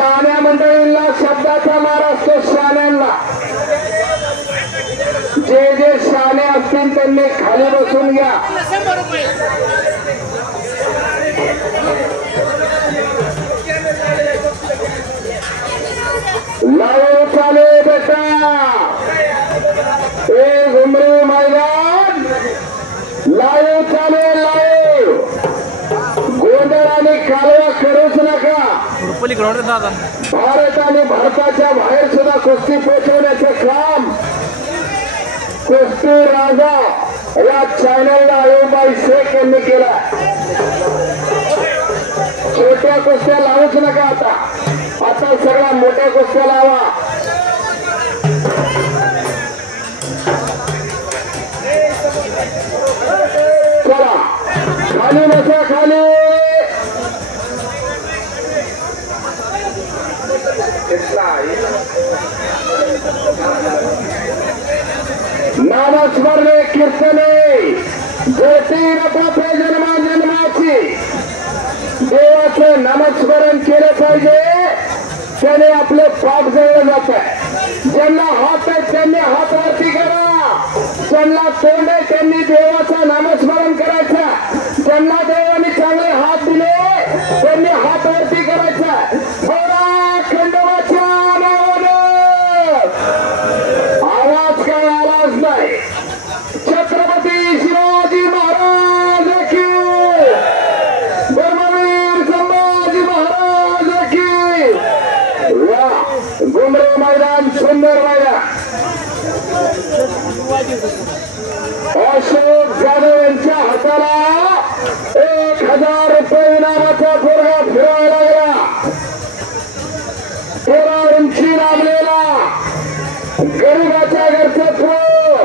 शहाण्या मंडळींना शब्दाचा मार असतो. शहाण्यांना जे जे शहाणे असतील त्यांनी खाली बसून घ्या. लावू चालू बेटा. हे घुमरी मैदान लावू चालू. लावू गोंधळ आणि कालवा करूच नका. भारत आणि भारताच्या बाहेर सुद्धा कुस्ती पोहोचवण्याचं काम कुस्ती राजा या चॅनलला आयोबाई शेख यांनी केला. छोट्या कुस्त्या लावूच नका. आता सगळ्या मोठ्या कुस्त्या लावा. चला खाली बसा. खाली नामस्मरणे कीर्तने जयती रथाचे जन्मा जन्माची देवाचे नामस्मरण केले पाहिजे. त्याने आपले पाप जळलं जात आहे. ज्यांना हात आहे त्यांनी हात वरती करा. ज्यांना तोंड आहे त्यांनी देवाचं नामस्मरण करायचं. ज्यांना देवाने चांगले हात दिले त्यांनी हात वरती करायचा. बोला खंडोबाच्या नावानं. आवाज काय आलाच नाही. छत्रपती शिवाजी महाराज की, धर्मवीर संभाजी महाराज की. वा घुमरे मैदान सुंदर मैदान. अशोक जाधव यांच्या हाताला 1000 रुपये इनामाचा पोरगा फिरायला गेला. थोडा उंची लाभलेला गरीबाच्या घरचा पोर.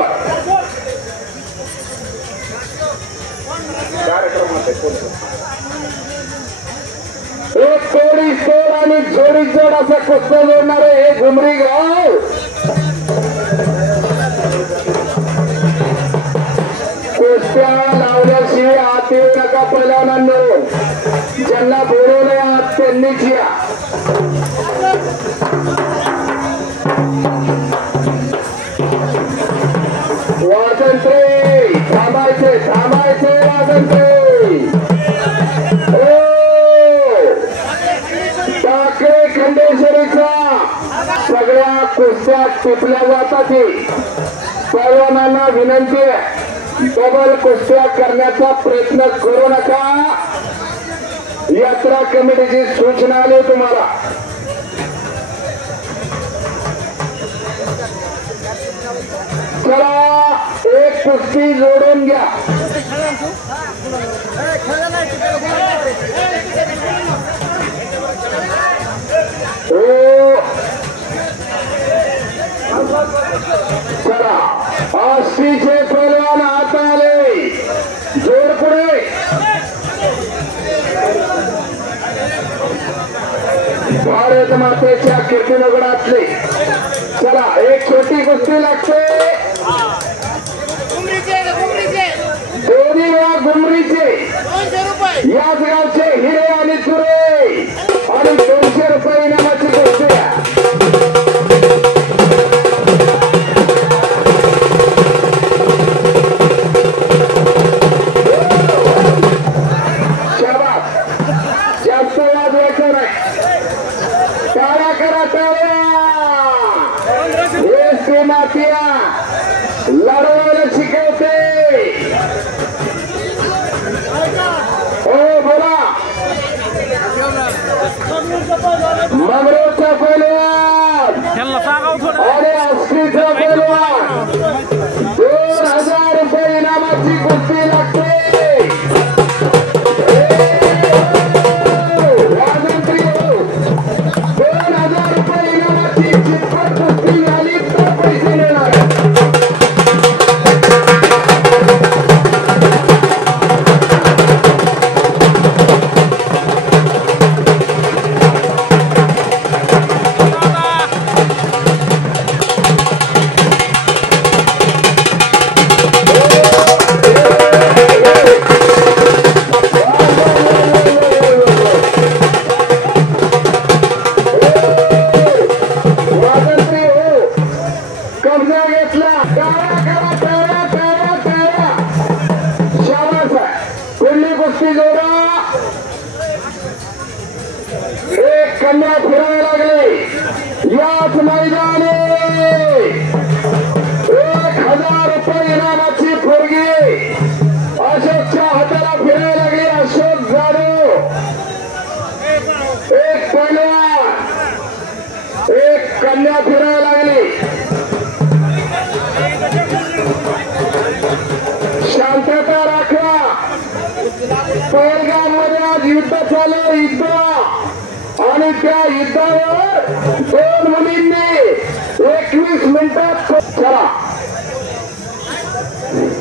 एक तोडी तोड आणि जोडी जोड असा कुस्त्या जोडणारे हे घुमरी गाव. कुस्त्या लावल्याशिवाय आत येऊ नका पहिलवानांनो. ज्यांना बोलवले आत त्यांनीच या. वाजंत्रे थांबायचे. थांबायचे वाजंत्रे. टाकळे खंडेश्वरीचा सगळ्या कुस्त्या टिपल्या जातात. पहिलवानांना विनंती आहे डबल कुस्त्या करण्याचा प्रयत्न करू नका. यात्रा कमिटीची सूचना आली तुम्हाला. चला एक कुस्ती जोडून घ्या. चला 80चे पैलवान हात आले. जोड पुढे. भारत मातेच्या कीर्तिनगरातले. चला एक छोटी कुस्ती लागते. दोन्ही वेळा घुमरीचे याच गावचे हिरे आणि तुरे आणि 200 रुपये इनामाची कुस्ती. जास्त वाजवायचं नाही. टाळ्या करा टाळ्या. हे मातिया लढवायला शिकवते. हो बोला. मैदानी 1000 रुपये इनामाची पोरगी अशोकच्या हाताला फिरायला लागली. अशोक जाधव एक पैलवान एक कन्या फिरायला लागली. शांतता राखा. पेडगाव मध्ये आज युद्ध चालू. युद्ध आणि त्या युद्धावर 2 मुलींनी 21 मिनिटात चला.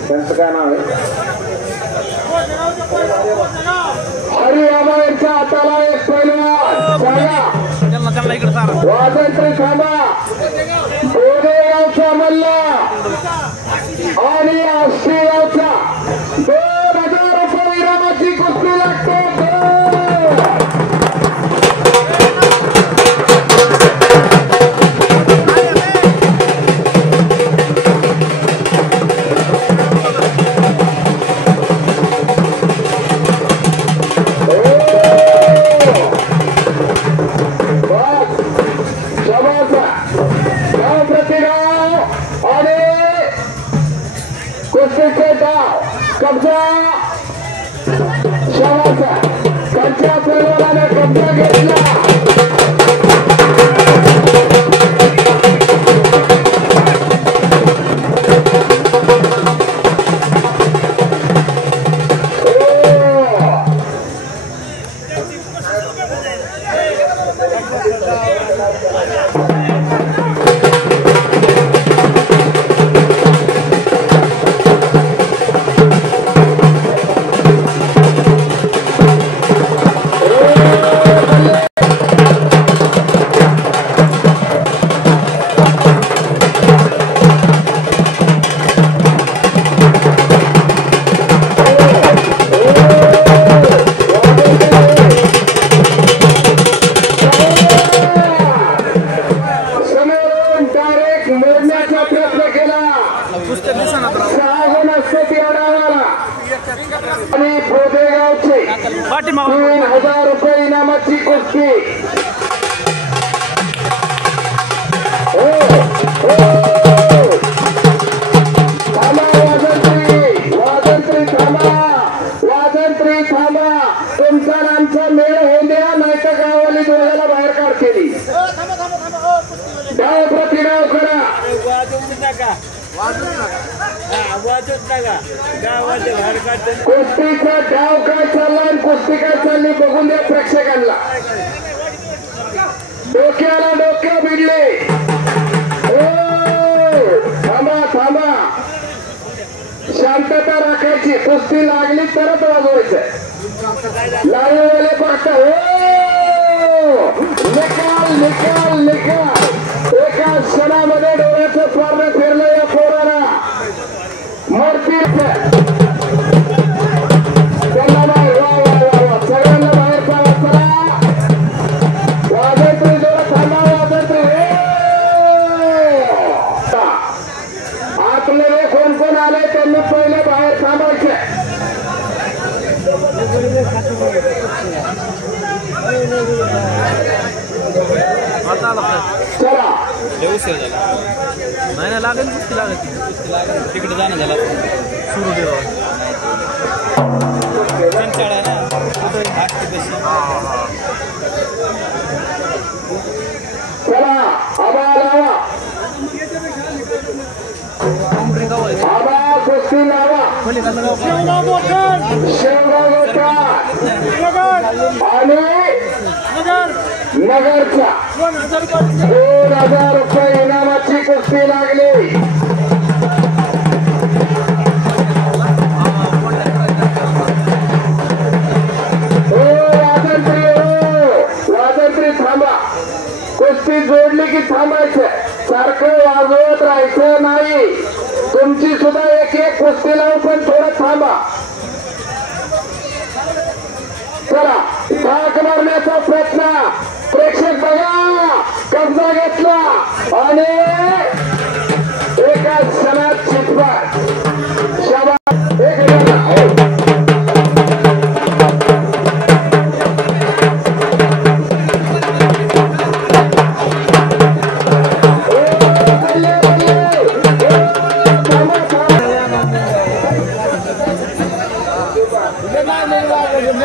त्यांचं काय नाव आहे? हरियामा यांच्या हाताला एक पैलवान सांगा. वाजंत्री थांबा. बोदेगावचा मल्ला आणि आष्टीगावचा 2000 रुपये इनामाची कुस्ती लागते. कब्जा शाबाचा त्यांच्या पैलवानाने कब्जा घेतला. आणि बोदेगावचे 3000 रुपये इनामाची कुस्ती. थांबा वाजंत्री थांबा. वाजंत्री थांबा. तुमचा नामचा मेळ होऊन द्या नाही तर गावाली दोघाला बाहेर काढतील. डाव प्रतिडाव करा. कुस्तीचा डाव काय चालला आणि कुस्ती काय चालली बघून द्या प्रेक्षकांना. डोक्याला डोक्या भिडले. थांबा थांबा. शांतता राखायची. कुस्ती लागली तरच वाजवायचं. लाईव्हवाले बघता. निकाल निकाल निकाल. एका क्षणामध्ये डोळ्याचं स्वर्ण फिरलं या पोराला. मूर्ती त्यांना बाहेर. वा वा वा वा. सगळ्यांना बाहेर जावा. चला वाजंत्री जोर थांबा. वाजंत्री आतमध्ये कोण कोण आले त्यांनी पहिले बाहेर थांबायचे. चला नाही लागेल. कुस्ती लागेल. तिकडे जाणं झालं सुरू देवा. आहे ना चला आबा लावा. आबा कुस्ती लावा. शेवगाव आणि नगरचा 2000 रुपये इनामाची कुस्ती लागली. वाजंत्री थांबा. कुस्ती जोडली की थांबायचं. सारखं वाजवत राहायचं नाही. तुमची सुद्धा एक एक कुस्ती लावून पण थोडं थांबा. चला धाक मारण्याचा प्रयत्न. प्रेक्षक बघा. कब्जा घेतला आणि एका क्षणात चितवा. शाबास. एक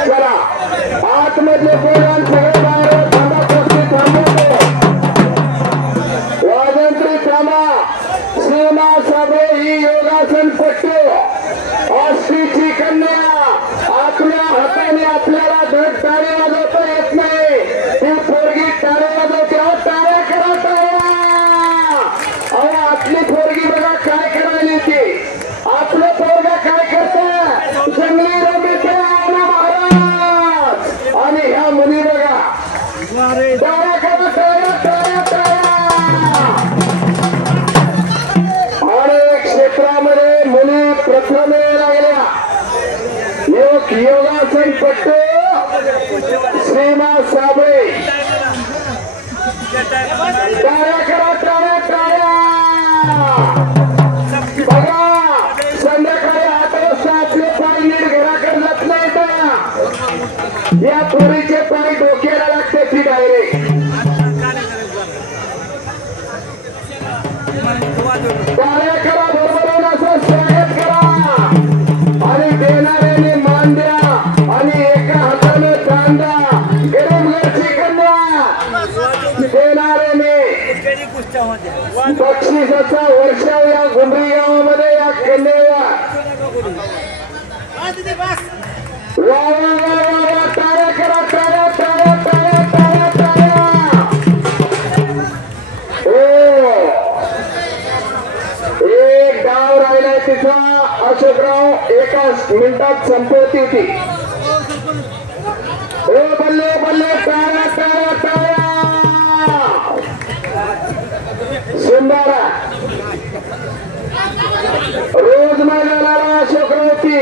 चला आतमधले पैलवान सगळे बाहेर थांबा. कुस्ती थांबवतो. वाजंत्री थांबा. सीमा साबळे ही योगासन पट्टू ऑस्ट्रीची कन्या आपल्या हाताने आपल्याला धड टाळी वाजवता येत नाही. ती पोरगी टाळी वाजवते. टाळ्या करा टाळ्या. अहो आपली पोरगी बघा काय करायली ती. आपलं पोरगा काय करत जंगली रमेश महाराज आणि ह्या मुली बघा टाळ्या करा टाळ्या टाळ्या टाळ्या. अनेक क्षेत्रामध्ये मुली प्रथम लागल्या. योगासन पट्टू सीमा साबळे. टाळ्या करा टाळ्या टाळ्या. बघा संध्याकाळी 8 वाजता आपले पाय नीट घराकडे जात नाही का. या पोरीचे पाय डोक्याला लागते ती डायरेक्ट. टाळ्या करा बरोबर असं स्वागत करा. आणि देणाऱ्याने मान द्या. आणि एका हाताने कांदा गरीब घरची कन्या देणाऱ्याने बक्षिसाचा वर्षाव या गुंडरी गावामध्ये या कन्याला वा वा वा वा. टाळ्या करा टाळ्या टाळ्या टाळ्या टाळ्या टाळ्या. एक डाव राहिलाय तिचा. अशोकराव एका मिनिटात संपवती ती. बल्ले बल्ले टाळ्या टाळ्या टाळ्या. सुंदर रोज मैदानाला अशोकराव ती.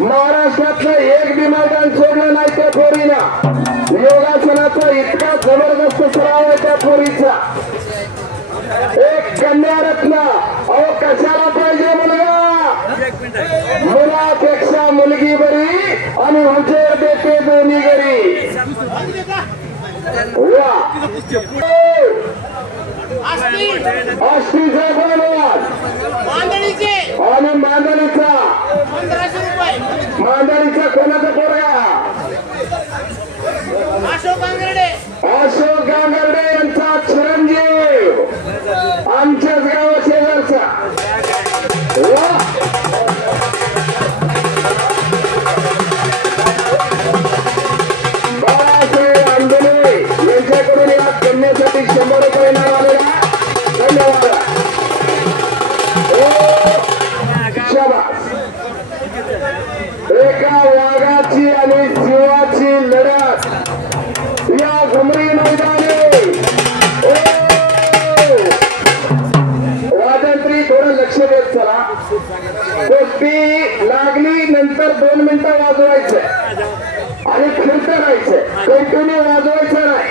महाराष्ट्रातलं एक बी मैदान सोडलं नाही त्या पोरीनं. योगासनाचा इतका जबरदस्त सराव आहे त्या पोरीचा. एक कन्यारत्न. अहो कशाला पाहिजे मुलगा. मुलापेक्षा मुलगी बरी आणि उजेड देते दोन्ही घरी. वा अष्टीचा बनवास आणि मांदणीचा. मांदणीचा कोणाचा पोरगा अशोक गांगर्डे यांचा चिरंजीव आमच्याच गावा शेजारचा. बाळासाहेब आंबेले यांच्याकडून या कन्यासाठी 100 रुपये नाव आलेला. धन्यवाद. एका वाघाची आणि सिंहाची लढत या घुमरी मैदानी. वाजंत्री थोडं लक्ष देत चला. कुस्ती लागली नंतर 2 मिनिटं वाजवायचं आणि फिरत राहायचं. कंटिन्यू वाजवायचं नाही.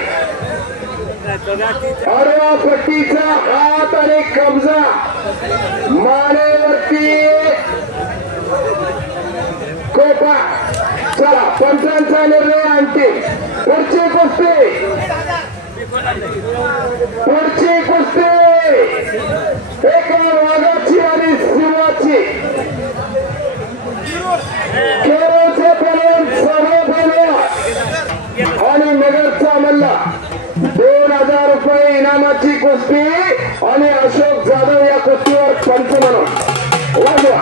अडवा पट्टीचा हात आणि कब्जा मानेवरती कोपा. चला पंचांचा निर्णय अंतिम. पुढची कुस्ती. पुढची कुस्ती एका वाघाची आणि सिंहाची. केरळचे पलवान सभा पलवान आणि नगरचा मल्ला. 2000 रुपये इनामाची कुस्ती आणि अशोक जाधव या कुस्तीवर पंच म्हणून वाजवा.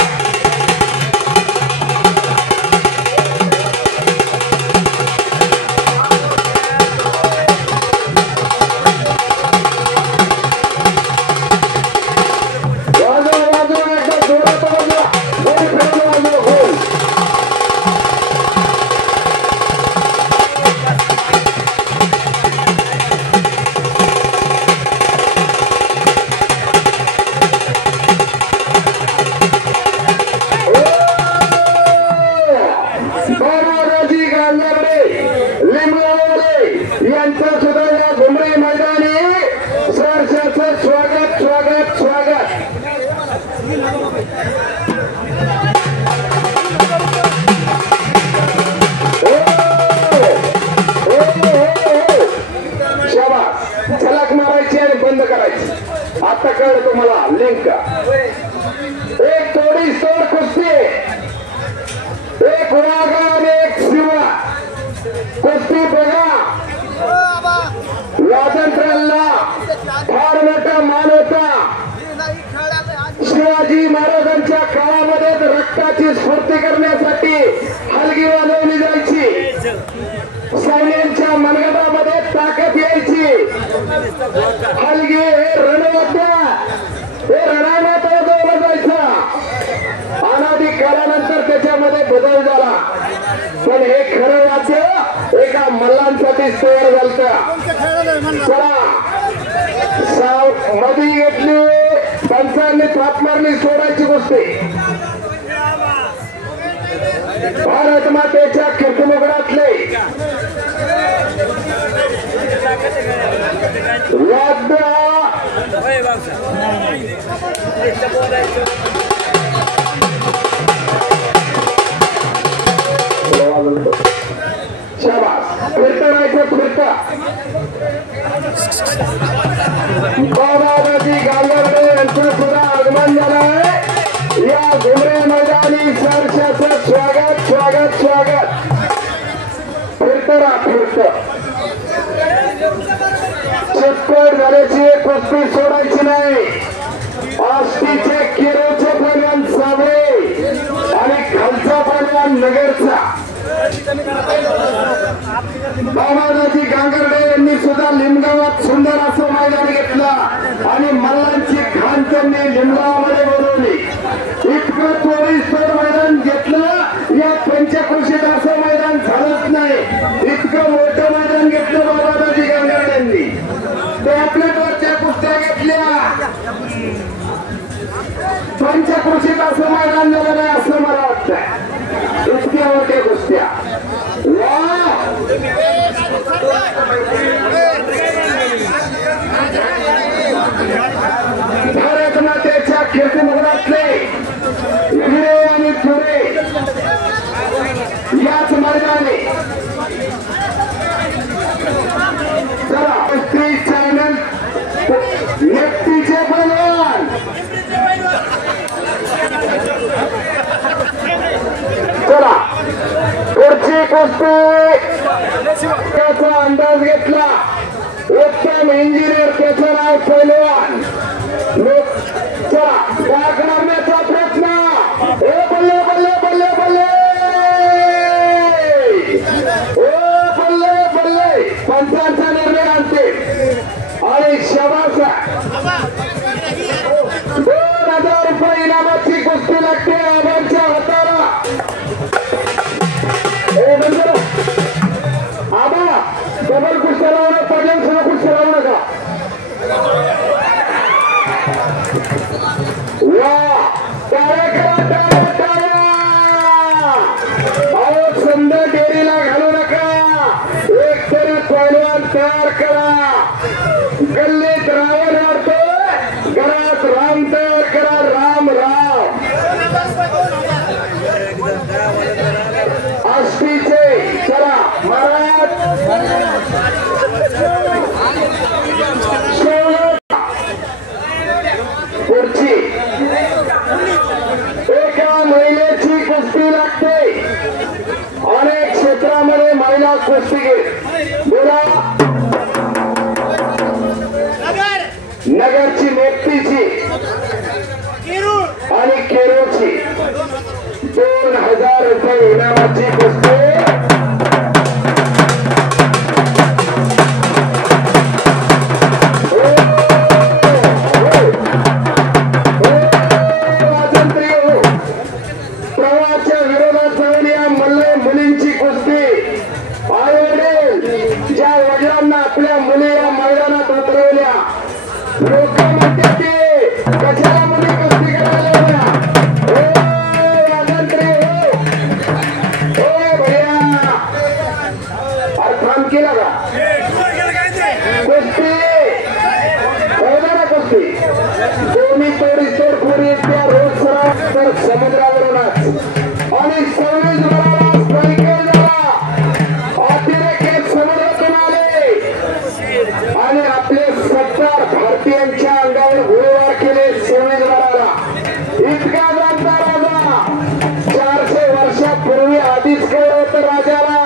बदल झाला, पण हे खरं वाद्य एका मल्लांसाठीच तयार झालं. चला मध्ये घेतली पंचांनी थाप मारली सोडायची गोष्टी. भारत मातेच्या कीर्तनगडातले वाद्य शाबास फिरता राहायचं फिरता. बाबाजी गांगर्डे यांचं सुद्धा आगमन झालंय. या घुमरे मैदानी सरशाचं स्वागत स्वागत स्वागत. फिरतं राहा फिरतं. चक्कर झाल्याची कुस्ती सोडायची नाही. आष्टीचे केरोचे पैलवान साबळे आणि खालचा पैलवान नगरचा बाबाजी गांगर्डे यांनी सुद्धा लिमगावात सुंदर असं मैदान घेतलं आणि मल्लांची खान त्यांनी लिमगावामध्ये बोलवली. इतकं चोरीसर मैदान घेतलं या पंचक्रोशीत असं मैदान झालंच नाही. इतकं मोठं मैदान घेतलं बाबाजी गांगर्डे यांनी. ते आपल्यावरच्या कुस्त्या घेतल्या. पंचक्रोशीत असं मैदान झालं नाही असं मला वाटतं. इतक्या मोठ्या कुस्त्या भारत मातेच्या कीर्तनगडातले हिरे आणि थोरे याच मैदानी. चला कुस्ती चॅनल व्यक्तीचे पैलवान. चला पुढची कुस्ती त्याचा अंदाज घेतला. उत्तम इंजिनियर त्याचं नाव पैलवान. चला डाग मारण्याचा प्रयत्न. ओ बल्ले बल्ले बल्ले बल्ले ओ बल्ले बल्ले. पंचांचा निर्णय आणते आणि शाबास. 2000 रुपये इनामाची कुस्ती लागते आबांच्या हाताला. आबा डबल कुस्त्या लावणं पहिल्यांदा कुस्त्या लावू नका. वा सुंदर डेअरीला घालू नका. एक तरी पैलवान तयार करा. गल्लीत रावण वाढतोय, घरात राम तयार करा. राम राम आष्टीचे. चला महाराज पुढची एका महिलेची कुस्ती लागते. अनेक क्षेत्रामध्ये महिला कुस्तीगीर. बोला नगरची मेप्तीची आणि केरोची 2000 रुपये इनामाची कुस्ती. प्रवाहाच्या विरोधात जाऊन या मुलींची कुस्ती. आयोडे ज्या वडिलांना आपल्या मुली या मैदानात उतरवल्या. लोक म्हणतात की कशाला मुली कुस्ती करायला. अर्थान केला का कुस्ती कुस्ती. दोन्ही तोडी तोड पुरी त्या रोज सराव तर समुद्रावरूनच आणि 26 बाराला सायकल झाला. अतिरेक समुद्रातून आले आणि आपले 70 भारतीयांच्या अंगावर गोळीबार केले. 26 बाराला इतका जाणता राजा 400 वर्षापूर्वी आधीच कळलं होतं राजाला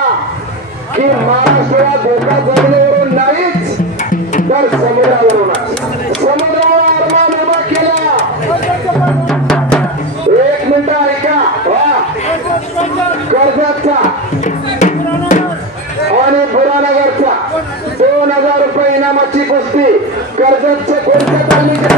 की महाराष्ट्राला धोका जमिनीवरून नाहीच तर समुद्रावरूनच. समुद्रावर अरमान उभा केला. 1 मिनिट ऐका. कर्जतचा आणि बुरानगरचा 2000 रुपये इनामाची कुस्ती. कर्जतचे कोणत्या तालमीचे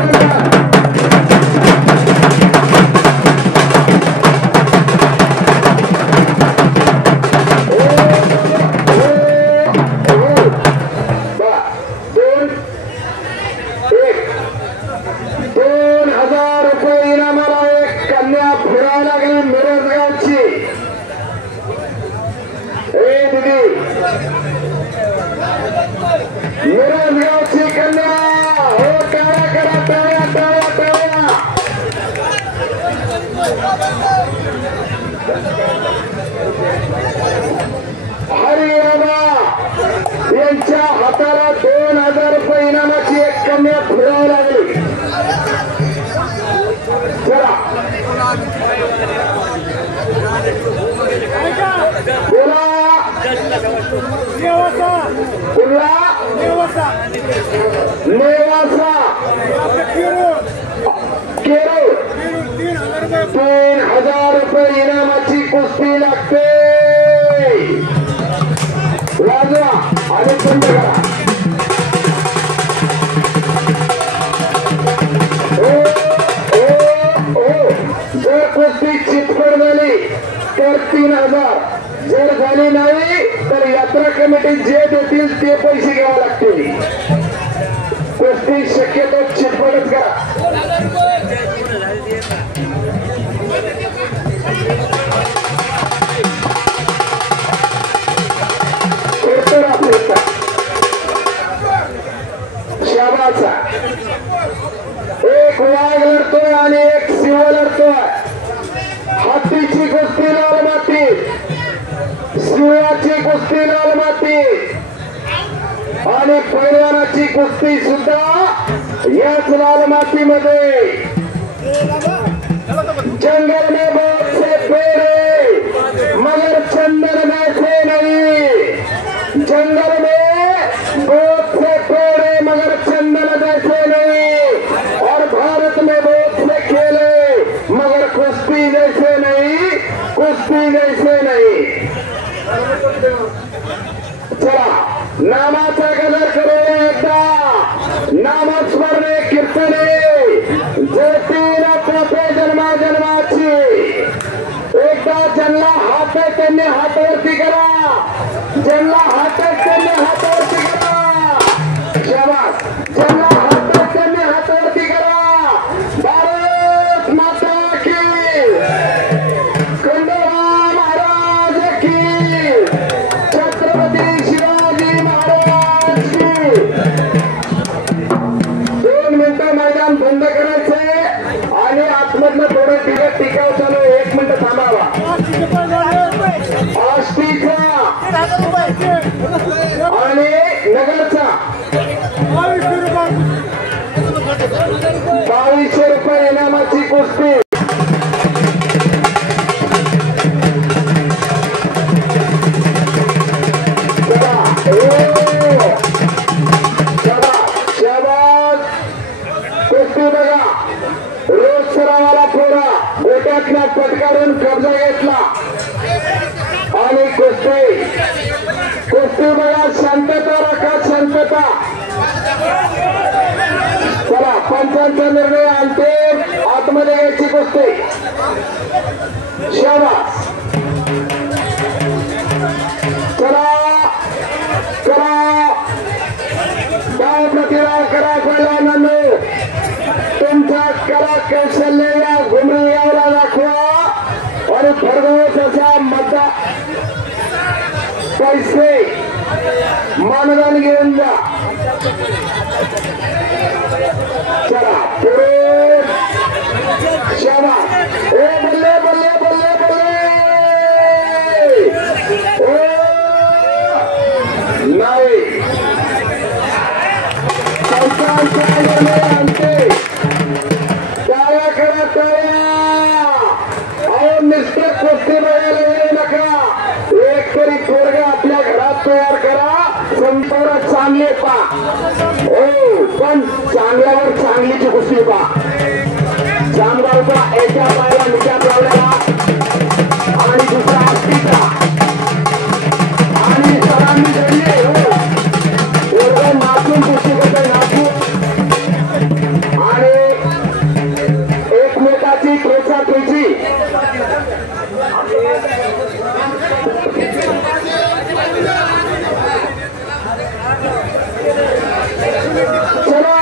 लागली मिरजगावची. ए दिदी मिरजगावची कन्या हो करा करा टाळ्या टाळ्या टाळ्या. हरिबाबा यांच्या हाताला 2000 रुपये इनामाची एक कन्या फिरावी लागली. चला नेवासा केरळ 3000 रुपये इनामाची कुस्ती लागते. वाजवा आणि बंद करा. जर कुस्ती चितपट झाली तर 3000, जर झाली नाही तर यात्रा कमिटी जे देतील ते पैसे घ्यावे लागतील. कुस्ती शक्यतो चितपटच करा. शाबाचा एक वाघ लढतोय आणि एक सिंह लढतोय. हत्तीची कुस्ती लाल माती, सिंहाची कुस्ती लाल माती आणि पैलवानाची कुस्ती सुद्धा याच लाल मातीमध्ये. जंगल में बहुत से पेड़ मगर चंदन में से नहीं. जंगल में बहुत से पेड़ मगर चंदन जैसे नहीं. और भारत में बहुत से खेले मगर कुश्ती जैसे नहीं, कुश्ती जैसे नहीं. चला नामाचा गजर करूया एकदा. नामस्मरणे कीर्तने ज्योतीला पोटे जन्मा जन्माची. एकदा ज्यांना हात आहे त्यांनी हातावरती करा. ज्यांना हात आहे त्यांनी हातावरती करा. शाबास. ज्यांना हात आहे त्यांनी हातावरती करा. भारत माता की, खंडोबा महाराज की, छत्रपती शिवाजी महाराज की. 2 मिनिटं मैदान बंद करायचंय आणि आतमधलं थोडं टिकाव चालू. 1 मिनिट थांबावा. आष्टीचा आणि नगरचा 2200 रुपये इनामाची कुस्ती. कुस्ती बघा. रोज सरावाला फोडा. गोट्यातला पटकारून कब्जा घेतला आणि कुस्ती कुस्ती बघा. शांतता राखा, शांतता. चला पंचांचा निर्णय आणते. आतमध्ये घ्यायची कुस्ती. शाबास. चला करा डाव प्रतिराव करा. पहिल्यांदा तुमचा कला कौशल्य या घुमरी यावला दाखवा आणि भरघोस असा मतदा पैसे मानधन घेऊन जा. चला पुढे. शाबास. ए बल्ले बल्ले बल्ले बल्ले. नाही आणते. टाळ्या करा टाळ्या. अहो नुसते कुस्ती बघायला येऊ नका. एक तरी पोरगा आपल्या घरात तयार करा. संपूर्ण चांगले पा. हो पण चांगल्यावर चांगलीची कुस्ती पा. जामगावचा एका पायाला निकाल लावलेला आणि दुसरा आष्टीचा आणि सरांनी धरले. हो नाचून कुस्ती करता नाचून आणि एकमेकाची खेचाखेची. चला.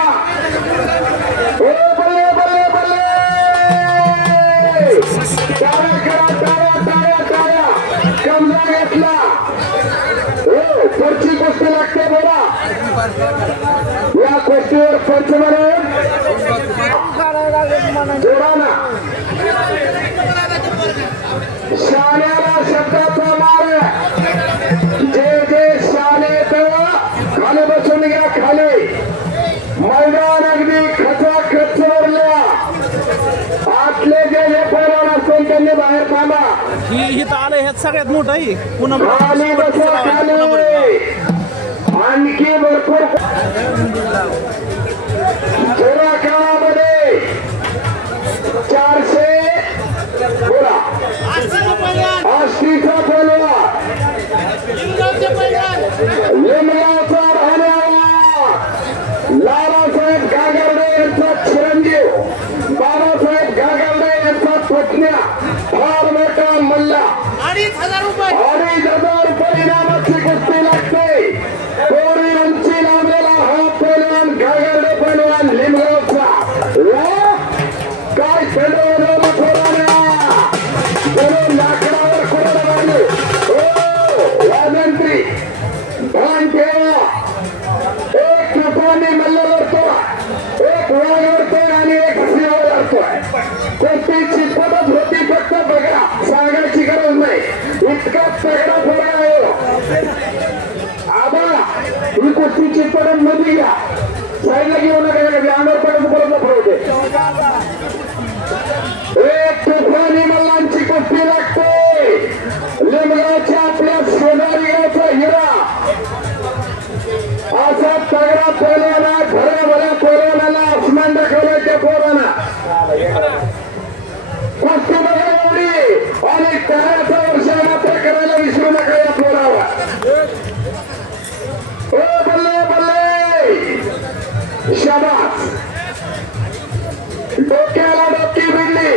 बल्ले बल्ले बल्ले. टाळ्या करा, टाळ्या टाळ्या टाळ्या. कमजा घेतला. हो, पुढची गोष्टी लागते बोला. या गोष्टीवर पंच म्हणून जोडा ना. शाण्याला शब्दाचा मार. जे जे शाणे खाली बसून घ्या. खाली मैदान अगदी खचाखच भरल्या. आतले जे पैलवान असतील त्यांनी बाहेर थांबा. ही तर आलं ह्यात सगळ्यात मोठं आहे पुन्हा खाली बसा. खाली आणखी भरपूर थोड्या काळामध्ये 400 बोला आष्टीचा पैलवान लिमगावचा राहण्याला लालासाहेब गागर्डे यांचा चिरंजीव बाबासाहेब गागर्डे यांचा पत्न्या फार मोठा मल्ला 2,500 रुपये इनामाची कुस्ती लागते. कोरी उंची लावलेला हा पैलवान गागर्डे पैलवान लिमगावचा. काय पेडवलं जणू लाकडावर कुरड मारले. हो वाजंत्री भान ठेवा. एक तुफानी मल्ल लढतोय, एक वाघ लढतोय आणि एक सिंह लढतोय. कुस्तीची पद्धत होती फक्त बघा, सांगायची गरज नाही. इतका तगडा फरक आहे. आबा ही कुस्तीची पद्धत मध्ये घ्या. साईडला घेऊ नका. अंगावर पडत बरोबर फरवते. एक तुफानी मल्लांची कुस्ती लागते. लिमगावच्या आपल्या शेजारी गावचा हिरा असा तगडा पैलवाना खऱ्या भल्या पैलवानाला आसमान दाखवलाय. त्या पोरांना कुस्ती बघा एवढी आणि टाळ्याचा वर्षा मात्र करायला विसरू नका या पोरावर. ओ बल्ले बल्ले शाबास. डोक्याला डोकी भिडली,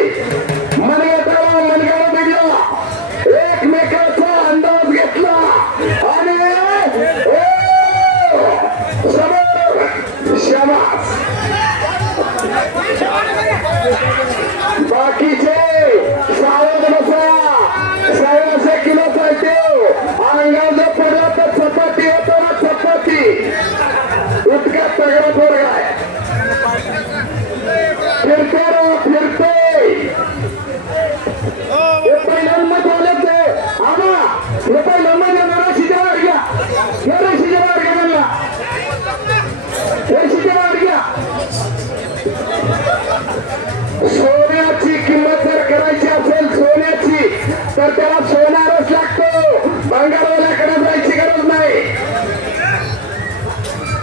मनगटाला मनगाव भिडला. एकमेकाचा अंदाज घेतला आणि समोर शाबास. बाकीचे सावध बसा. 600 किलोचा देव अंगाचा पडला तर चपाती होतो ना. चपाती इतका तगडा पोरगा आहे. फिरते रो फिरते. हे पहिल्यांदा बोलत आहे. आबा हे पहिल्यांदा नराशीच्या वाढ घ्या. नराशीच्या वाढ घ्या. म्हणला नराशीच्या वाढ घ्या. सोन्याची किंमत जर करायची असेल सोन्याची तर त्याला सोनारच लागतो. भंगारवाल्याकडे जायची गरज नाही.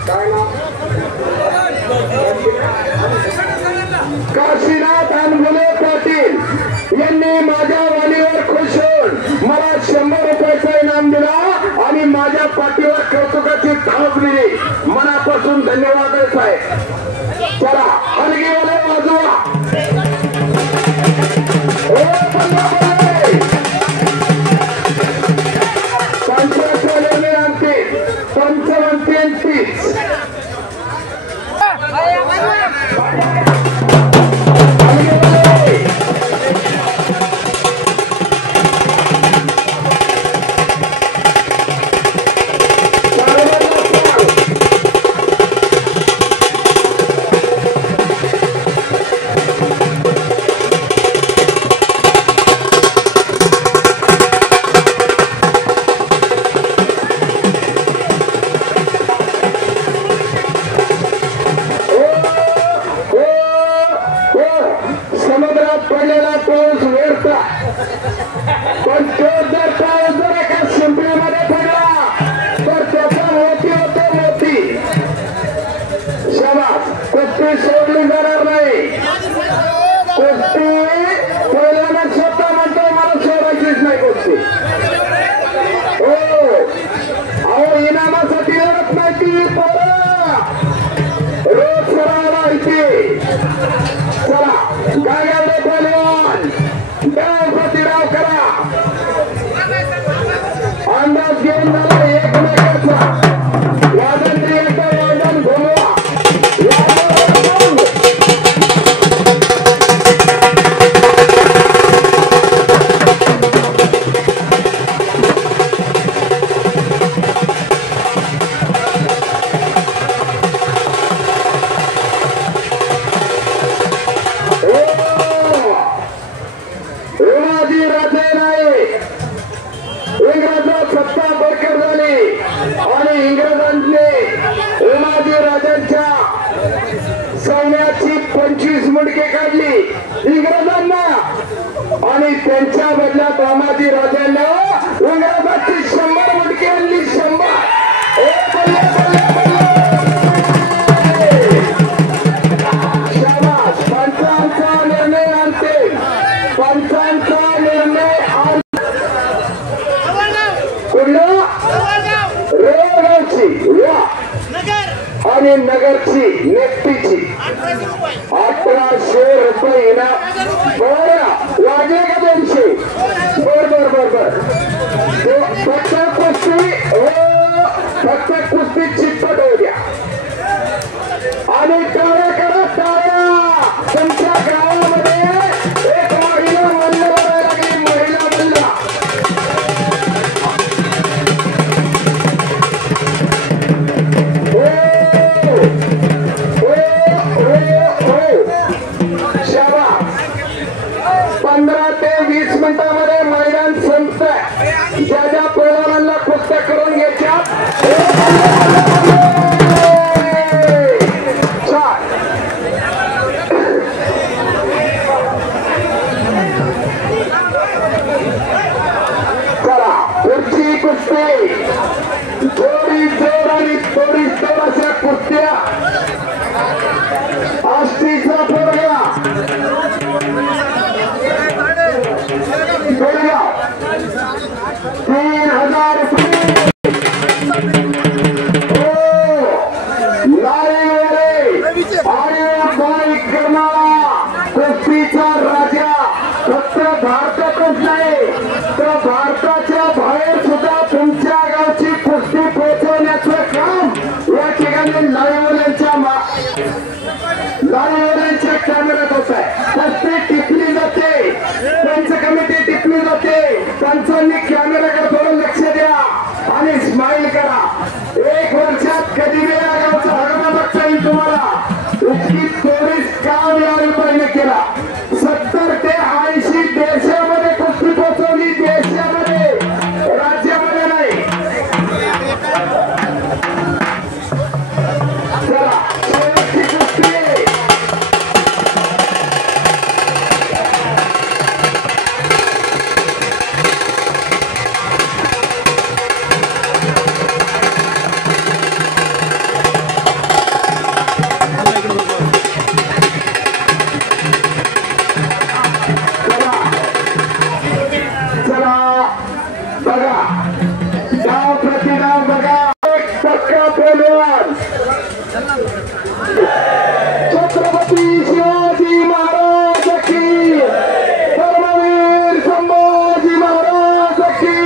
काय ना काशीनाथ अनगुले पाटील यांनी माझ्या वाणीवर खुश होऊन मला 100 रुपयाचा इनाम दिला आणि माझ्या पाठीवर कौतुकाची थाप दिली. मनापासून धन्यवाद आहे. चला हलगीवाले वाजवा. पंचायत आणते पंचवंती. इंग्रजांचा सत्ता बळकट झाली आणि इंग्रजांनी उमाजी राजांच्या सैन्याची 25 मुंडके काढली इंग्रजांना आणि त्यांच्या बदल्यात उमाजी राजांना इंग्रजांची 100 मुंडके आणली 100. पंचांचा निर्णय आणते पंचांचा निर्णय कुठला रेवगावची वा आणि नगरची नेप्टीची 1800 रुपये इनाम. बरं वाजे का 200. बर फक्त कुस्ती फक्त कुस्ती चिटपट होऊ द्या आणि टाळ्या करा टाळ्या. तुमच्या गावामध्ये एक महिला मल्ल करायला लागली महिला मल्ल. शाबास. 15 ते 20 मिनिटांमध्ये मैदान संपतंय. ज्या ज्या पैलवानांना कुस्त्या करून घ्यायच्या चला पुढची कुस्ती जोडी जोड आणि थोडी जोड अशा कुस्त्या. आष्टीचा पोरगा 3000 रुपये. आणि करणारा कुस्तीचा राजा फक्त भारतातच नाही तर भारताच्या बाहेर सुद्धा तुमच्या गावची कुस्ती पोहोचवण्याचं काम या ठिकाणी लाईव्हवाल्यांच्या कॅमेऱ्यात होत आहे. कुस्ती टिपली जाते पंच कमिटी टिपली जाते. पंचांनी कॅमेऱ्याकडे थोडं लक्ष द्या आणि स्माइल करा. 1 वर्षात कधी वेळा गावचा हरवणा बघता येईल तुम्हाला. इतकी 24 काम या रुपयाने केला. 70 ते 80 देशामध्ये कुस्ती पोहोचवली. देशामध्ये राज्यामध्ये नाही. चला शेवटची कुस्ती बघा गाव प्रतिगाव बघा. एक पक्का पैलवान छत्रपती शिवाजी महाराज की धर्मवीर संभाजी महाराज की.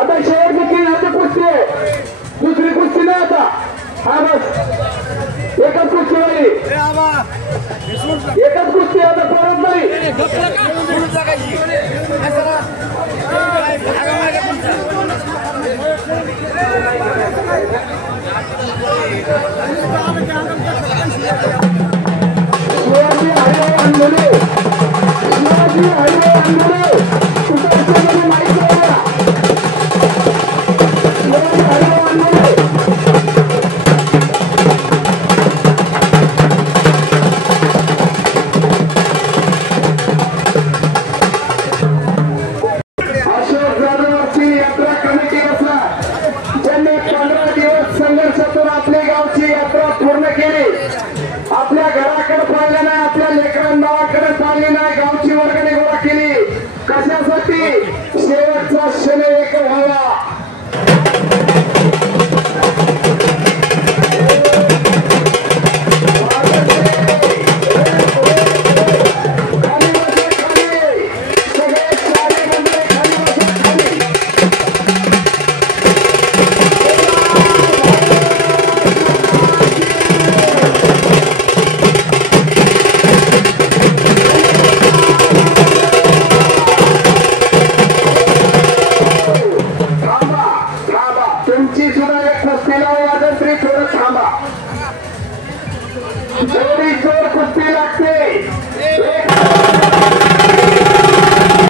आता शेवटची कुस्ती आहे. दुसरी कुस्ती नाही आता. हा बस एकच कुस्ती झाली. एकच कुस्ती आता परत नाही.